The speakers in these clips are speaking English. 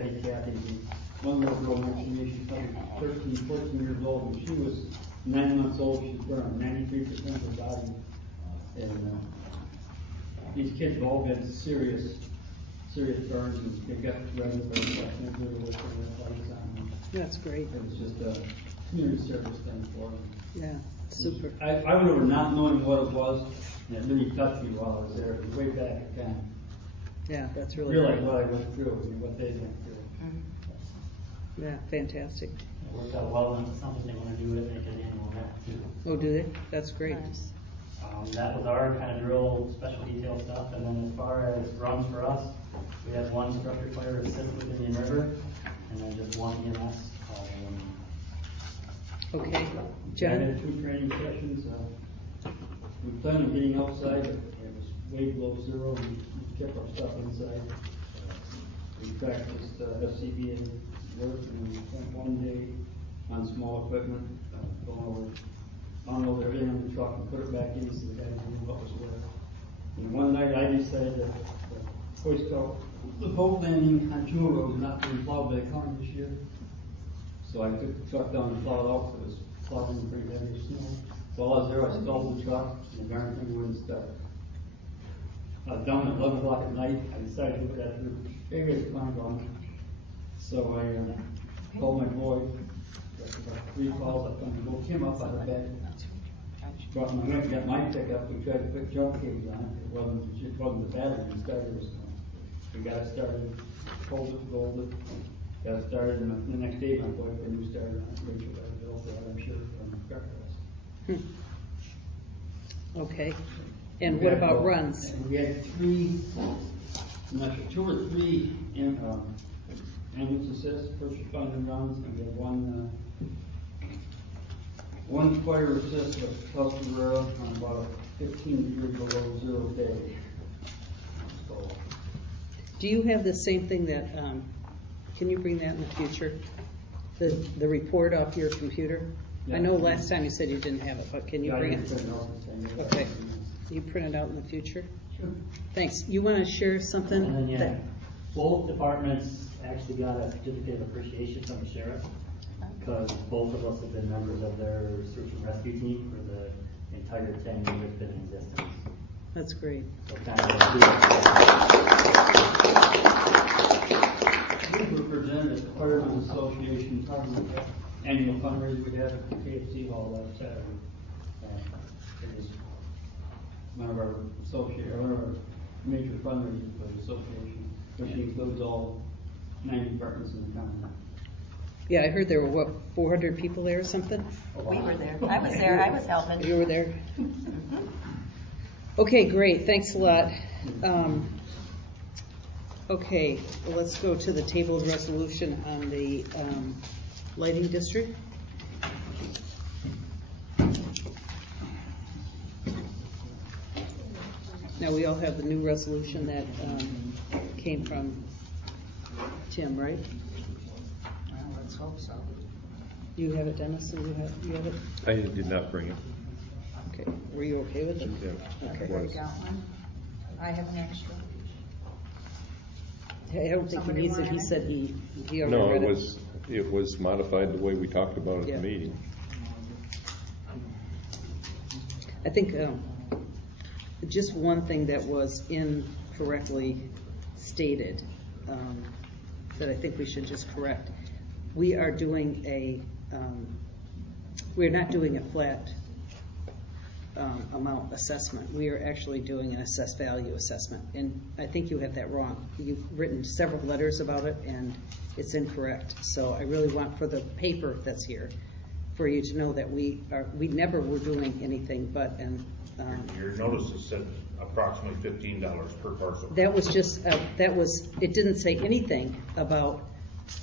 Hey, Kathy, one little girl mentioned me, she's probably 13, 14 years old, and she was 9 months old, she's burned 93% of her body. And these kids have all been serious burns, and they got red on. That's great. It was just a community service thing for them. Yeah, super. I went over not knowing what it was, and it really touched me while I was there. It was way back at time. Yeah, that's really realize great. what I went through and what they went through. Yeah, fantastic. It worked out well, and it's something they want to do with make an annual event too. Oh, do they? That's great. Nice. That was our kind of drill, special detail stuff, and then as far as runs for us, we have one structure fire assist with Indian River, and then just one EMS. Okay, I John? had 2 training sessions. We planned on getting outside, but it was way below zero, and we kept our stuff inside. We practiced FCBA work, and we spent one day on small equipment, going over, unload everything on the truck and put it back in so the guys knew what was where. And one night I decided that the boat landing on Jewel Road was not being plowed by the county this year. So I took the truck down and plowed out, so it was plowing pretty heavy snow. So while I was there, I stalled the truck, and the darn thing wouldn't start. I was down at 11 o'clock at night. I decided to look at it, maybe it's kind of gone. So I called my boy. About 3 calls, I found woke him up out of bed. Brought my wife, got my pickup. We tried to put jump cables on it. It wasn't the battery. The starter was gone. We got it started, pulled it, rolled it, got it started, and the next day my boyfriend who started on it, Rachel got it built, I'm sure, from the crackers. Okay. And what about runs? We had 3, I'm not sure, 2 or 3 ambulance assist, first responder runs, and we had one fire assist with customer on about a 15 degrees below zero day. So, Do you have the same thing that, can you bring that in the future? The report off your computer? Yeah. I know last time you said you didn't have it, but can you bring it? Okay. You print it out in the future? Sure. Thanks. You want to share something? And then, both departments actually got a certificate of appreciation from the sheriff, because both of us have been members of their search and rescue team for the entire 10 years it's been in existence. That's great. So kind of We were presented at the Firemen's Association annual fundraiser we had at the KFC Hall last Saturday. It was one of our major fundraisers for the association, which includes all 9 departments in the county. Yeah, I heard there were, 400 people there or something? We were there. I was there. I was helping. You were there? Okay, great. Thanks a lot. Okay, well, let's go to the tabled resolution on the lighting district. Now, we all have the new resolution that came from Tim, right? Well, let's hope so. You have it, Dennis? And you have it? I did not bring it. Okay. Were you okay with it? Yeah. Okay. Everybody got one? I have an extra. I don't think he Somebody needs it. want He it? said he already No, read it was modified the way we talked about it Yeah. at the meeting. I think just one thing that was incorrectly stated that I think we should just correct. We are doing we're not doing a flat amount assessment. We are actually doing an assessed value assessment. And I think you have that wrong. You've written several letters about it and it's incorrect. So I really want for the paper that's here for you to know that we never were doing anything but Your notices said approximately $15 per parcel. that was just it didn't say anything about.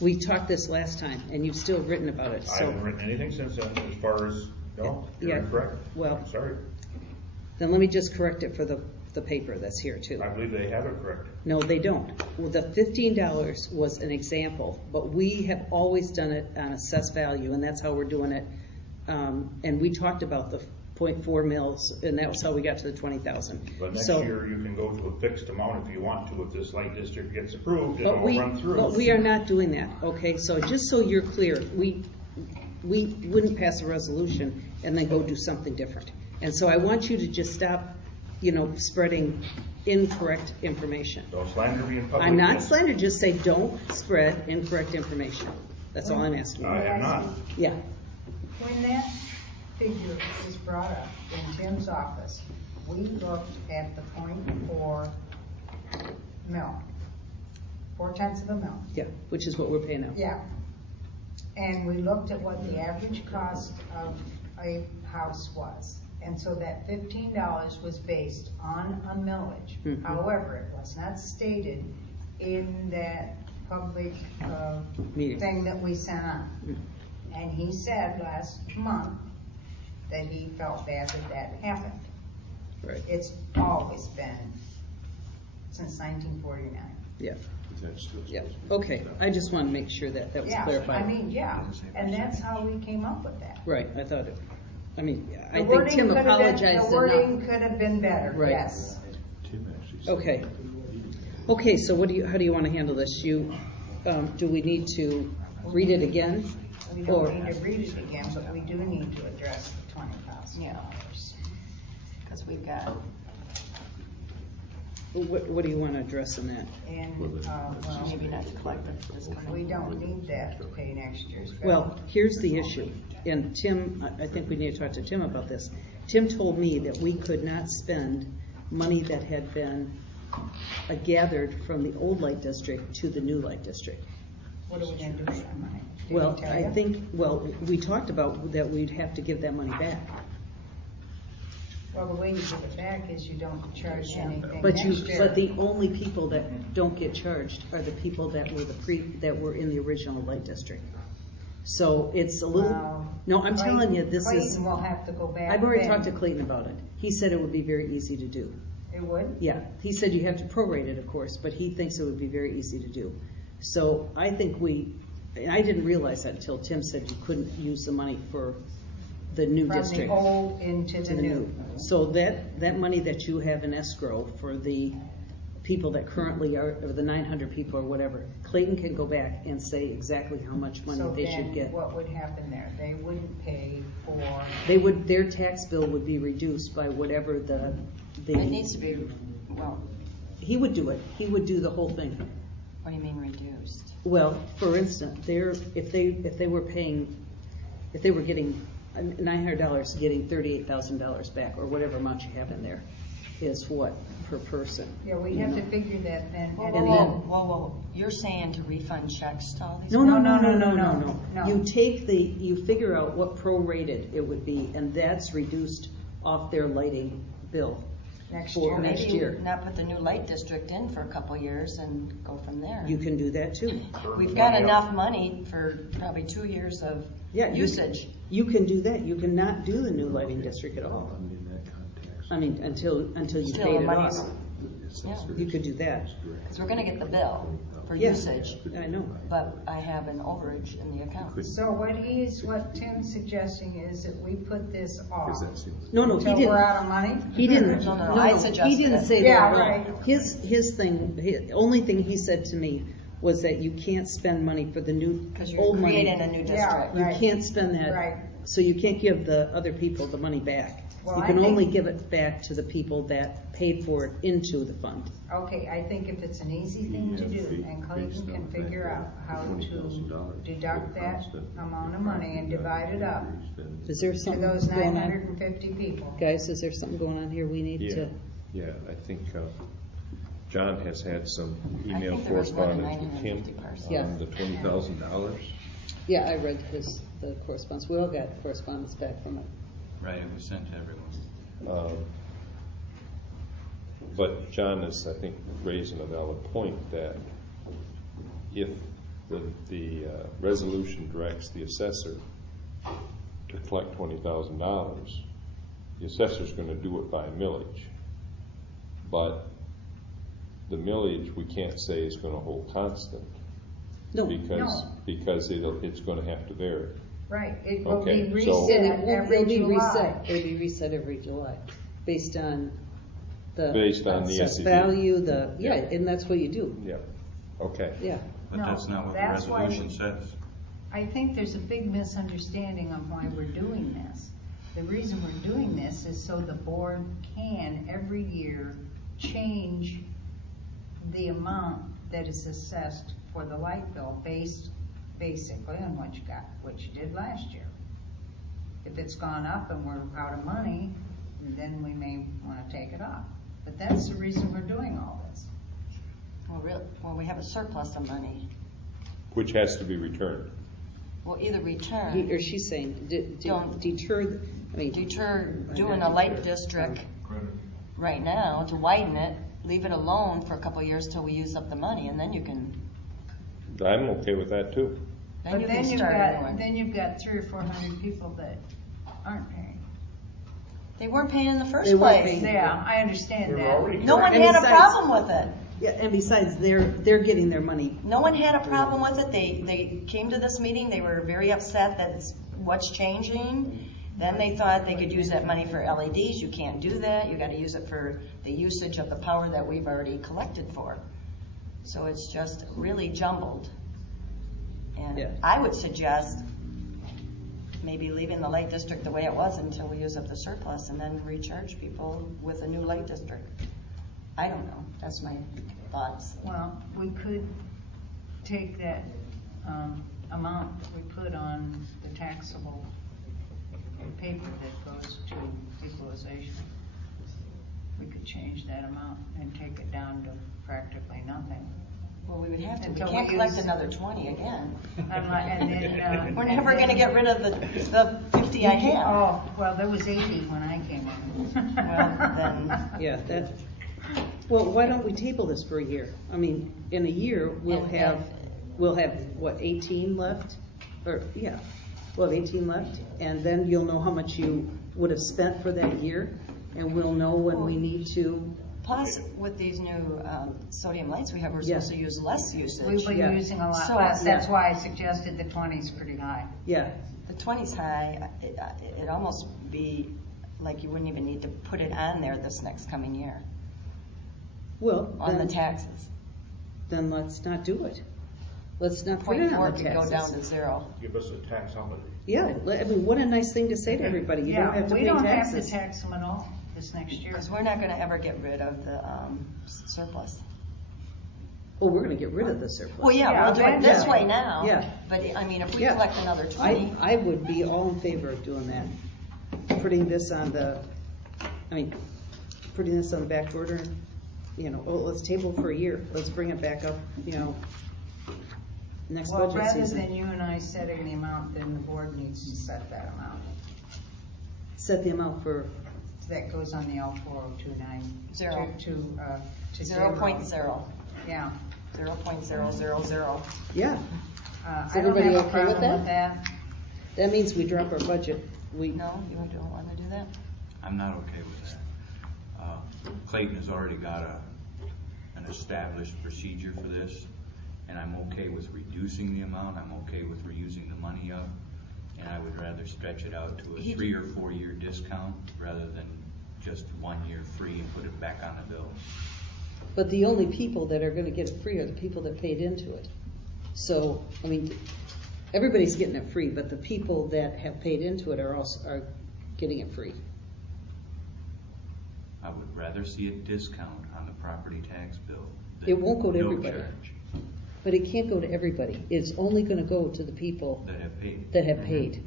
We talked this last time, and you've still written about it. I haven't written anything since then as far as, no, you're incorrect. Well, I'm sorry. Then let me just correct it for the paper that's here too. I believe they have it corrected. No, they don't. Well, the $15 was an example, but we have always done it on assessed value, and that's how we're doing it. And we talked about 0.4 mils, and that was how we got to the 20,000. But next So- year, you can go to a fixed amount if you want to. If this light district gets approved, But it'll we, run through. but we are not doing that, okay? So just so you're clear, we wouldn't pass a resolution and then go do something different. And so I want you to just stop, spreading incorrect information. Don't slander me in public. I'm not slandering, just say don't spread incorrect information. That's all I'm asking. I am not. Yeah, When that figure was brought up in Tim's office, we looked at the 0.4 mil, 4/10 of a mil. yeah, which is what we're paying now. Yeah. And we looked at what the average cost of a house was. And so that $15 was based on a millage. Mhm. However, it was not stated in that public Meeting. thing that we sent out. And he said last month that he felt bad that happened. Right, It's always been since 1949. yeah, Is that still yeah. supposed to be- Okay, I just want to make sure that was Yeah, clarified. I mean, yeah, and that's how we came up with that. Right, I thought it, I mean, I The think wording Tim could have been- apologized The wording enough. could have been better, Right. yes. Tim actually said Okay. that. Okay, so how do you want to handle this? Do we need to read it again? We Or- don't need to read it again, but we do need to address the $20,000. Yeah. Because we've got, What do you want to address in that? And, well, maybe not to collect this we coming. don't need that to pay next year's bill. Well, here's the issue, and Tim, I think we need to talk to Tim about this. Tim told me that we could not spend money that had been gathered from the old light district to the new light district. What are we gonna do with that money? Did he Well, tell I you? think, we talked about that we'd have to give that money back. Well, the way you give it back is you don't charge anything But next year. but the only people that don't get charged are the people that were in the original light district. So it's a little, Well, no, I'm telling you, this is, Clayton will have to go back. I've already then. talked to Clayton about it. He said it would be very easy to do. It would? Yeah, he said you have to prorate it, of course, but he thinks it would be very easy to do. So I think and I didn't realize that until Tim said you couldn't use the money for the new district. From the old into To the new. So that money that you have in escrow for the people that currently are, or the 900 people or whatever, Clayton can go back and say exactly how much money So they then should get. what would happen there? They wouldn't pay for, Their tax bill would be reduced by whatever It needs to be, well, he would do it. He would do the whole thing. what do you mean reduced? Well, for instance, if they were getting $900, getting $38,000 back, or whatever amount you have in there, is what per person? yeah, we have to figure that then. Whoa, and whoa, then- whoa, you're saying to refund checks to all these? No. No. You figure out what prorated it would be, and that's reduced off their lighting bill. Next for year. next year. Maybe not put the new light district in for a couple years and go from there. You can do that too. We've got enough money for probably 2 years of Yeah, usage. You can do that. You cannot do the new lighting district at all. I mean, that context. I mean, until you Still, paid the it money's- off. The assessor You is- could do that. Because we're gonna get the bill for Yeah. usage, I know. but I have an overage in the account. So what Tim's suggesting is that we put this Because off that seems- No, he until didn't. we're out of money? He didn't. No, I suggested He didn't it. say Yeah, that at all. right. The only thing he said to me was that you can't spend money for the new, Because you're old money. creating a new Yeah, district. You right. can't spend that. Right. So you can't give the other people the money back. Well, You I can think- only give it back to the people that paid for it into the fund. Okay, I think if it's an easy thing to do, and Clayton can figure out how to deduct that amount of money and divide it up Is there to something those going on? 950 people. Guys, is there something going on here we need Yeah, to? yeah, I think John has had some I email think there was more than correspondence with Kim 950 persons. Yeah. on the $20,000. Yeah, I read the correspondence. We all got correspondence back from it. Right, it was sent to everyone. But John is, I think, raising a valid point that if the resolution directs the assessor to collect $20,000, the assessor's going to do it by millage. But the millage, we can't say is going to hold constant. No. Because it's going to have to vary. Right, it will be Okay, so- reset And every it'll be July. reset, it'll be reset every July, based on the. Based on the assessed SCD. value, Yeah. and that's what you do, Yeah, okay. yeah. But No, that's not what the that's why resolution says. I think there's a big misunderstanding on why we're doing this. The reason we're doing this is so the board can, every year, change the amount that is assessed for the light bill based basically on what you got, what you did last year. If it's gone up and we're out of money, then we may want to take it off. But that's the reason we're doing all this. Well, we have a surplus of money. Which has to be returned. We'll either Or return, she's saying, Don't- deter, deter doing a light district right now to widen it, leave it alone for a couple of years till we use up the money, and then you can, I'm okay with that too. then But you then can you've start a new got, one. then you've got 300 or 400 people that aren't paying. They weren't paying in the first They weren't place. paying. Yeah, I understand They were that. already No one And had a besides- problem with it. yeah, and besides, they're getting their money. No one had a problem with it. They came to this meeting, they were very upset that it's what's changing. Then they thought they could use that money for LEDs. You can't do that. You gotta use it for the usage of the power that we've already collected for. So it's just really jumbled. And Yeah. I would suggest maybe leaving the light district the way it was until we use up the surplus and then recharge people with a new light district. I don't know. That's my thoughts. Well, we could take that amount that we put on the taxable paper that goes to equalization. We could change that amount and take it down to practically nothing. Well, we would have to. We Until can't we collect use- another 20 again. And then, We're and never then- gonna get rid of the 50 I have. Oh, well, there was 80 when I came in. Well, then, Yeah, that, well, why don't we table this for a year? I mean, in a year, we'll have, what, 18 left? Or, yeah, we'll have 18 left, and then you'll know how much you would have spent for that year, and we'll know when we need to, plus with these new sodium lights we have, we're Yeah. supposed to use less usage. We've been Yeah. using a lot So, less. That's yeah. why I suggested the 20 is pretty high. yeah. The 20's high, it'd almost be like you wouldn't even need to put it on there this next coming year, Well, on the then, taxes. then let's not do it. Let's not put it 0.4 on the could go down to taxes. 0. Give us a tax holiday. Yeah, I mean, what a nice thing to say to everybody, you don't have to we pay don't have to taxes. tax them at all this next year. Because we're not gonna ever get rid of the surplus. Oh, we're gonna get rid of the surplus. Well, yeah, Yeah, we'll do it this eventually. way now. Yeah. But, I mean, if we Yeah. collect another 20. I would be all in favor of doing that. Putting this on the, putting this on the back burner, let's table for a year. Let's bring it back up, next Well, budget rather season. than you and I setting the amount, then the board needs to set that amount. Set the amount for, That goes on the L4029. Zero. To 0.0. Yeah. 0.000. yeah. Is Is everybody okay with with that? that. That means we drop our budget. No, you don't want to do that? I'm not okay with that. Clayton has already got an established procedure for this, and I'm okay with reducing the amount. I'm okay with reusing the money up, and I would rather stretch it out to a 3 or 4 year discount rather than just 1 year free and put it back on the bill. But the only people that are gonna get it free are the people that paid into it. So, everybody's getting it free, but the people that have paid into it are getting it free. I would rather see a discount on the property tax bill than It won't go to no everybody. charge But it can't go to everybody. It's only gonna go to the people that have paid. that have paid.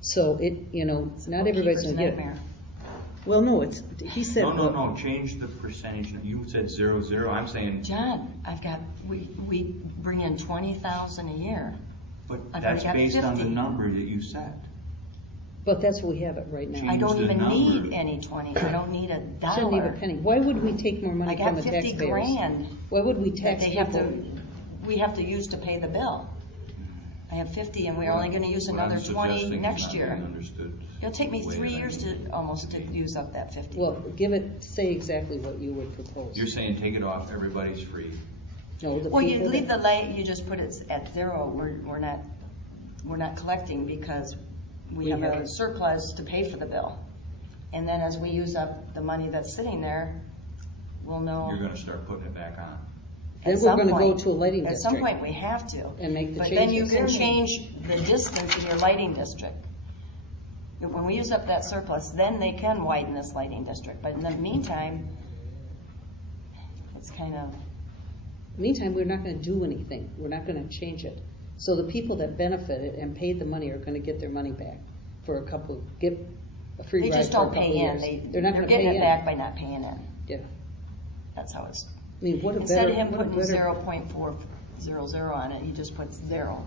So not everybody's gonna get it. Nightmare. Well, no, he said. No, change the percentage. You said 0.0. I'm saying, John, we bring in 20,000 a year. but I've that's already got based on the 50. number that you set. But that's what we have it right now. Change I don't the even number. need any 20. I don't need a dollar. Shouldn't need a penny. Why would we take more I money from got the 50 taxpayers? grand Why would we that tax they have people? we have to use to pay the bill. I have 50 and we're only gonna use What I'm another 20 suggesting is next not year. being understood It'll take me the way 3 that I years need to almost to use up that 50. Well, say exactly what you would propose. You're saying take it off, everybody's free. No, the Well, you people leave that- the light, you just put it at 0. We're not we're not collecting because we We have a haven't. surplus to pay for the bill. And then as we use up the money that's sitting there, we'll know. You're gonna start putting it back on. Then At we're some gonna go point- to a lighting At some district. point, we have to. And make the But then you changes. can change the distance in your lighting district. When we use up that surplus, then they can widen this lighting district. But in the meantime, it's kind of, Meantime, we're not gonna do anything. We're not gonna change it. So the people that benefited and paid the money are gonna get their money back for a couple, get a free they ride just for a don't couple pay in. years. They're not They're gonna getting pay it in. back by not paying in. Yeah. That's how it's. I mean, what a Instead better, of him what a putting better. 0.400 on it, he just puts 0.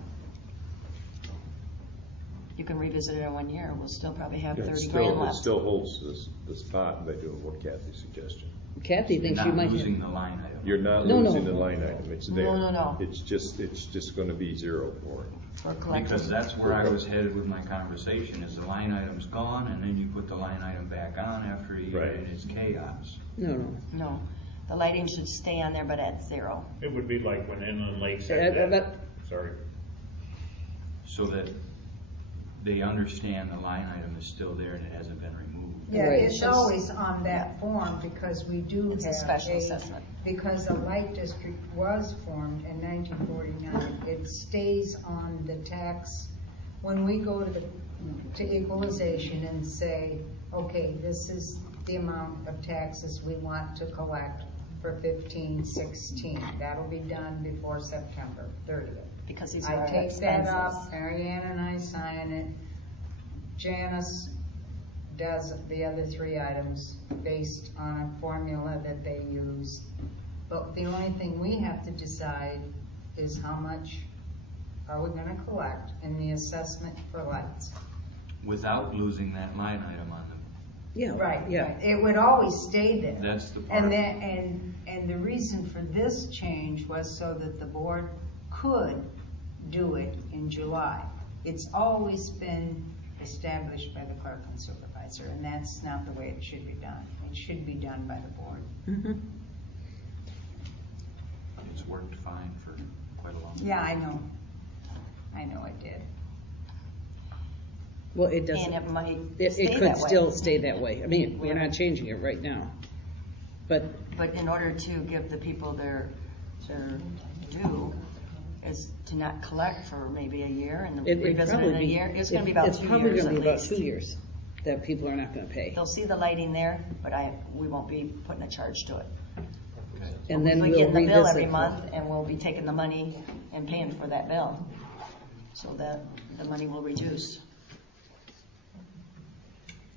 You can revisit it in 1 year. We'll still probably have It 30 grand still, it left. still holds the spot by doing what Kathy's suggestion. Kathy You're thinks not you might losing have. the line item. You're not No, no. losing the line item, it's there. No. It's just gonna be 0 for it. For collecting. Because that's where I was headed with my conversation, is the line item's gone, and then you put the line item back on after a year, Right. and it's chaos. No. No, the lighting should stay on there, but at 0. It would be like when Inland Lakes Yeah, had that, but- sorry. So that they understand the line item is still there and it hasn't been removed. Yeah, Right. it's always on that form because we do It's a have special assessment. because the light district was formed in 1949. It stays on the tax. When we go to equalization and say, okay, this is the amount of taxes we want to collect for 15-16. That'll be done before September 30th. Because these are I our take that up, expenses. Marianne and I sign it. Janice does the other 3 items based on a formula that they use. But the only thing we have to decide is how much are we gonna collect in the assessment for lights. Without losing that line item on them. Yeah. Right, Yeah. right. It would always stay there. That's the part. And then, and the reason for this change was so that the board could do it in July. It's always been established by the clerk and supervisor, and that's not the way it should be done. It should be done by the board. Mhm. It's worked fine for quite a long time. Yeah, I know. I know it did. Well, it doesn't. And it might It stay could that way. still stay that way. I mean, we're not changing it right now. But But in order to give the people their due, is to not collect for maybe a year and it revisit probably in a be. year. It's gonna be about 2 years It's probably gonna at be about least. 2 years that people are not gonna pay. They'll see the lighting there, but we won't be putting a charge to it. Okay. And then We'll be we'll getting the bill every revisit. month, and we'll be taking the money and paying for that bill, so that the money will reduce.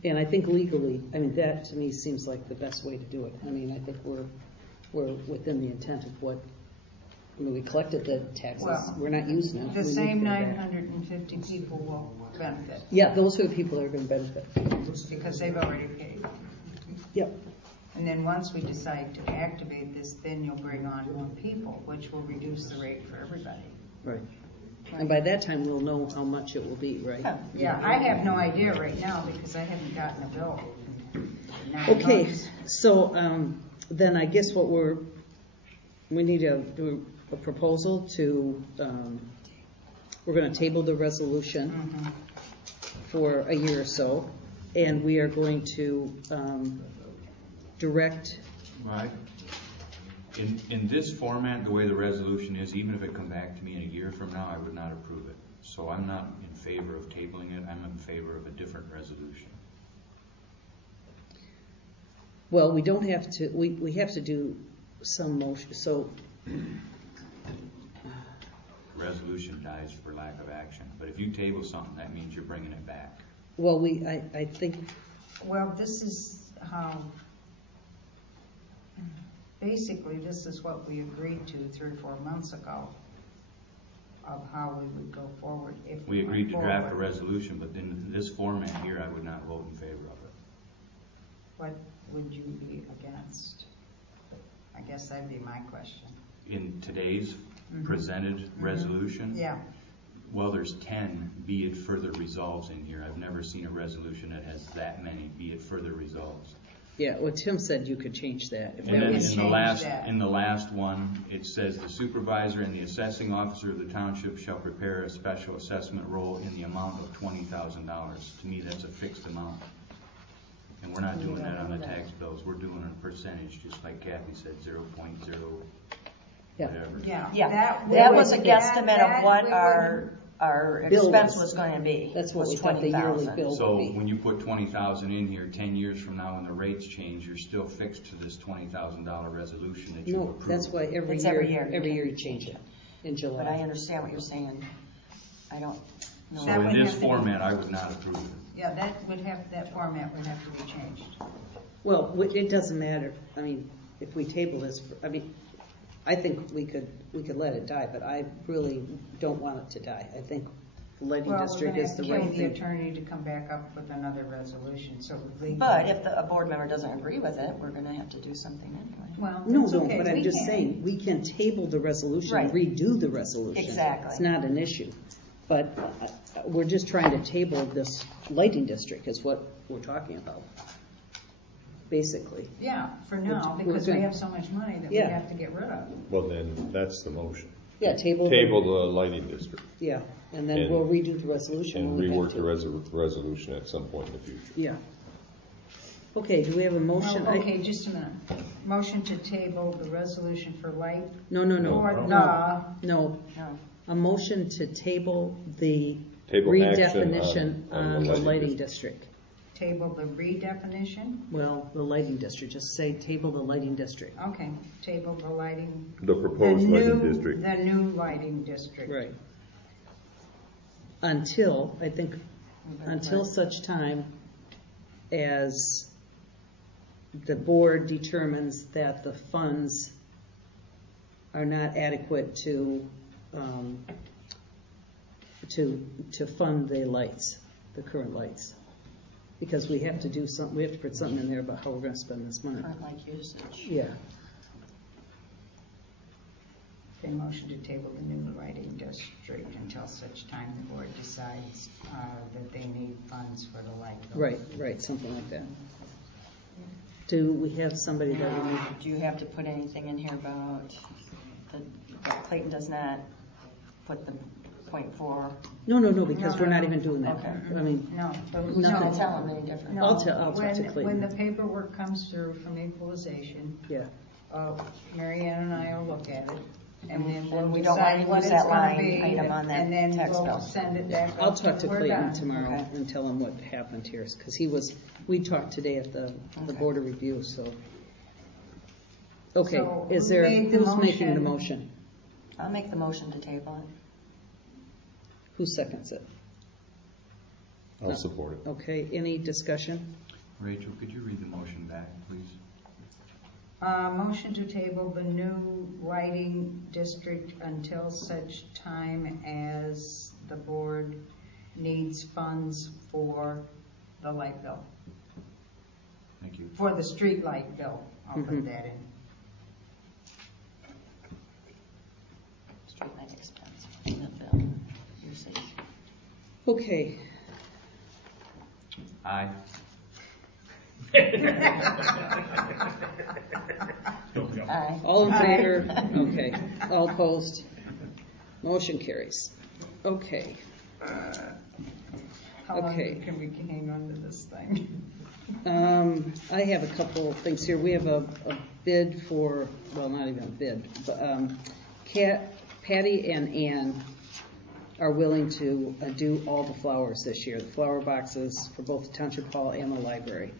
And I think legally, I mean, that to me seems like the best way to do it. I mean, I think we're within the intent of what, I mean, we collected the taxes, Well, we're not using it. The We need same to get it back. 950 people will benefit Yeah, those are the people that are gonna benefit. because they've already paid. Yep. And then once we decide to activate this, then you'll bring on more people, which will reduce the rate for everybody. Right. And by that time, we'll know how much it will be, right? Yeah, I have no idea right now because I haven't gotten a bill. in 9 Okay, months. so then I guess we need to do a proposal to, we're going to table the resolution for a year or so, and we are going to direct, Right. In this format, the way the resolution is, even if it come back to me in a year from now, I would not approve it. So I'm not in favor of tabling it, I'm in favor of a different resolution. well, we don't have to, we have to do some motion, so, Resolution dies for lack of action, but if you table something, that means you're bringing it back. well, I think, Well, this is how, basically, this is what we agreed to 3 or 4 months ago of how we would go forward if We went agreed to draft a forward. resolution, but in this format here, I would not vote in favor of it. What would you be against? I guess that'd be my question. In today's presented resolution, Yeah, well, there's 10 be it further resolves in here. I've never seen a resolution that has that many be it further resolves. Yeah, well, Tim said you could change that. If And that then was, in the last one, it says the supervisor and the assessing officer of the township shall prepare a special assessment roll in the amount of $20,000. To me, that's a fixed amount. And we're not doing that on the tax bills. We're doing a percentage, just like Kathy said, 0.0 yeah. whatever. Yeah. That was a would- guesstimate that of what we our Bill expense was. was gonna be. That's what was we thought the yearly 20,000. bill So would be. when you put 20,000 in here, 10 years from now when the rates change, you're still fixed to this $20,000 resolution that you No, approved. that's why every It's year, every year. you change it in July. But I understand what you're saying. I don't know. That So in would this have to be- format, I would not approve it. Yeah, that format would have to be changed. Well, it doesn't matter. I mean, if we table this, I think we could let it die, but I really don't want it to die. I think the lighting Well, we're district gonna is have the to right kill the thing. attorney to come back up with another resolution, so legally. But if a board member doesn't agree with it, we're gonna have to do something anyway. Well, No, that's okay. but I'm We just can. saying, we can table the resolution, Right. redo the resolution. Exactly. It's not an issue. But we're just trying to table this lighting district is what we're talking about, basically. Yeah, for now, We're because we good. have so much money that we Yeah. have to get rid of. Well, then, that's the motion. Yeah, table. Table the lighting district Yeah, and then And- we'll redo the resolution. and when we have rework to. the resolution at some point in the future. Yeah. Okay, do we have a motion? Oh, okay, just a minute. Motion to table the resolution for light. No. Or No. No. A motion to table the Table action redefinition on on the the lighting lighting district. district. Table the redefinition. Well, the lighting district, just say table the lighting district. Okay, table the lighting. The proposed lighting new- district. The new lighting district. Right. Until such time as the board determines that the funds are not adequate to fund the lights, the current lights. Because we have to do something, we have to put something in there about how we're gonna spend this money. Current like usage. Yeah. Okay, motion to table the new lighting district until such time the board decides that they need funds for the light bill. Right, something like that. Do we have somebody that we need? Do you have to put anything in here about that Clayton does not put the .4? No, because we're not even doing that. Okay. I mean, No, but Nothing. Don't tell them any different. No, I'll talk to Clayton. When the paperwork comes through from equalization, yeah. Mary Ann and I will look at it, and then And we'll we don't want decide to what use it's that gonna line be, item on that and then tax we'll bill. send it back. I'll up talk to till we're Clayton done. tomorrow Okay. and tell him what happened here, because we talked today at the Okay. board of review, so. Okay, So, is who there, made the who's making the motion? motion? I'll make the motion to table it. Who seconds it? I'll support it. Okay, any discussion? Rachel, could you read the motion back, please? Motion to table the new lighting district until such time as the board needs funds for the light bill, Thank you. for the street light bill. I'll Mhm. put that in. Street light expense, the bill, usage. Okay, Aye. Aye. all in favor? Okay, all opposed? Motion carries. Okay, How long Okay. can we hang on to this thing? I have a couple of things here. We have a bid for, well, not even a bid, but Patty and Ann are willing to do all the flowers this year, the flower boxes for both the Township Hall and the library.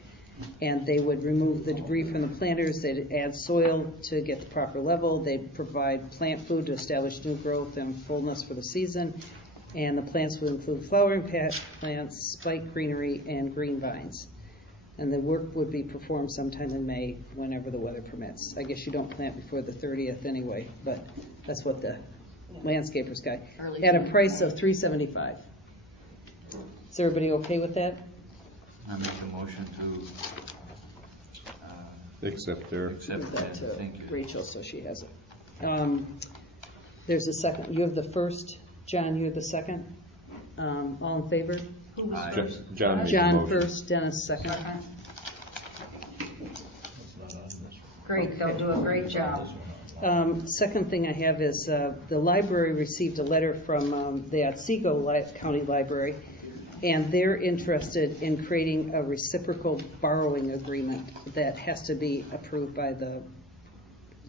And they would remove the debris from the planters, they'd add soil to get the proper level, they'd provide plant food to establish new growth and fullness for the season, and the plants would include flowering plants, spike greenery, and green vines. And the work would be performed sometime in May, whenever the weather permits. I guess you don't plant before the 30th anyway, but that's what the landscapers got. Early At a June. price of $375. Is everybody okay with that? I make a motion to Except there. accept Give that. that to Thank you. Rachel, so she has it. There's a second. You have the first. John, you have the second. All in favor? Who was Aye. first? John made the John motion. first, Dennis second. Great, they'll do a great job. Second thing I have is the library received a letter from the Otsego County Library, and they're interested in creating a reciprocal borrowing agreement that has to be approved by the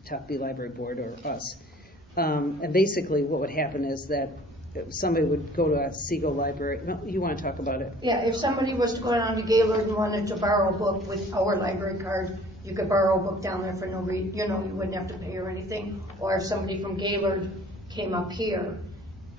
Topsfield Library Board or us. And basically what would happen is that somebody would go to Otsego Library. No, you want to talk about it? Yeah, if somebody was to go down to Gaylord and wanted to borrow a book with our library card, you could borrow a book down there for no reason, you wouldn't have to pay or anything. Or if somebody from Gaylord came up here,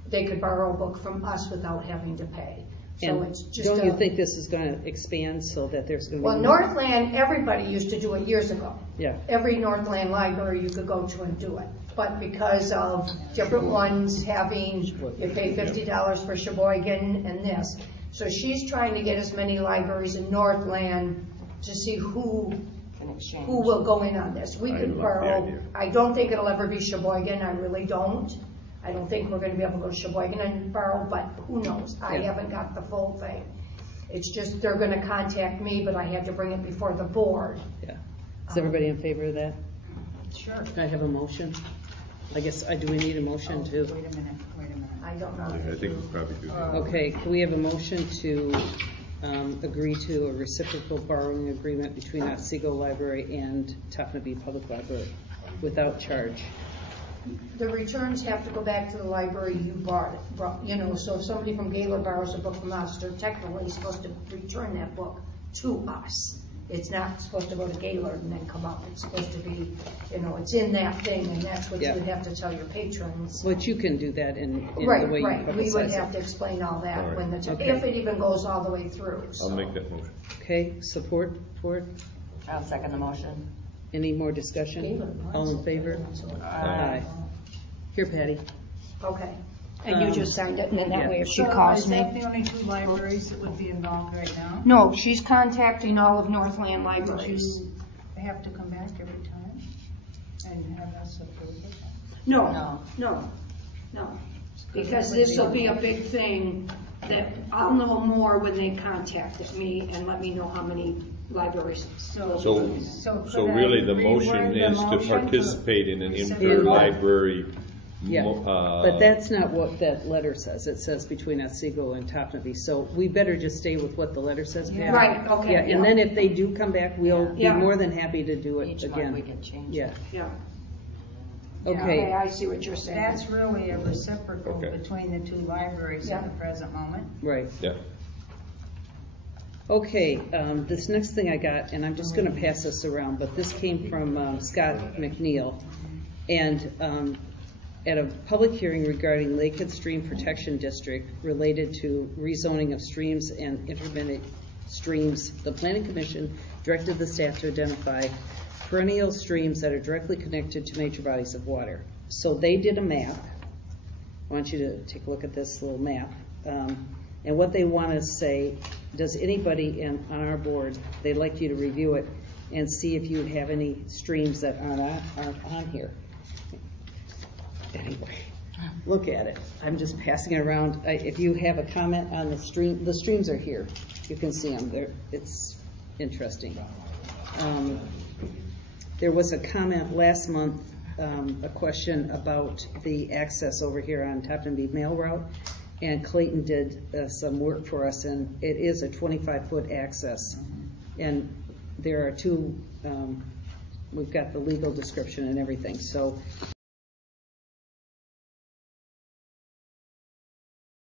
they could borrow a book from us without having to pay. So And it's just don't you think this is going to expand so that there's going to be well, Northland, everybody used to do it years ago. Yeah. Every Northland library you could go to and do it. But because of different ones having, you pay $50 for Sheboygan and this. So she's trying to get as many libraries in Northland to see who will go in on this. We could borrow, I don't think it'll ever be Sheboygan, I really don't. I don't think we're going to be able to go to Sheboygan and borrow, but who knows? I haven't got the full thing. It's just they're going to contact me, but I had to bring it before the board. Yeah. Is everybody in favor of that? Sure. Can I have a motion? I guess, do we need a motion to? Wait a minute. I don't know. I think we probably do. Okay, can we have a motion to agree to a reciprocal borrowing agreement between Otsego Library and Topsfield Public Library without charge? The returns have to go back to the library you brought, so if somebody from Gaylord borrows a book from us, they're technically supposed to return that book to us. It's not supposed to go to Gaylord and then come up. It's supposed to be, it's in that thing, and that's what you would have to tell your patrons. But you can do that in the Right, way you right. We would publicize have it. to explain all that All right. when Okay. if it even goes all the way through. I'll so. make that motion. Okay, support for it? I'll second the motion. Any more discussion? All in favor? Aye. Here, Patty. Okay. And you just signed it, and then that way if she So calls is me. that the only two libraries that would be involved right now? No, she's contacting all of Northland Would libraries. you have to come back every time and have us approve it? No. Because this will be a big thing that I'll know more when they contact me and let me know how many libraries. So could I really the reword motion the is to motion participate in an reciprocal? interlibrary. Yeah, but that's not what that letter says. It says between Otsego and Topsfield. So we better just stay with what the letter says. Yeah. Right, okay. Yeah, and then if they do come back, we'll be Yeah. more than happy to do it Each again. month we can change Yeah, it. Yeah. Yeah. Okay, okay, I see what you're saying. That's really a reciprocal Okay. between the two libraries Yeah. at the present moment. right. Yeah. Okay, this next thing I got, and I'm just going to pass this around, but this came from Scott McNeil. And at a public hearing regarding Lakehead Stream Protection District related to rezoning of streams and intermittent streams, the Planning Commission directed the staff to identify perennial streams that are directly connected to major bodies of water. So they did a map. I want you to take a look at this little map. And what they want to say, does anybody on our board, they'd like you to review it and see if you have any streams that aren't on here. Anyway, look at it. I'm just passing it around. If you have a comment on the streams are here. You can see them. It's interesting. There was a comment last month, a question about the access over here on Topsfield Mail Route, and Clayton did some work for us, and it is a 25-foot access. And there are two, we've got the legal description and everything. So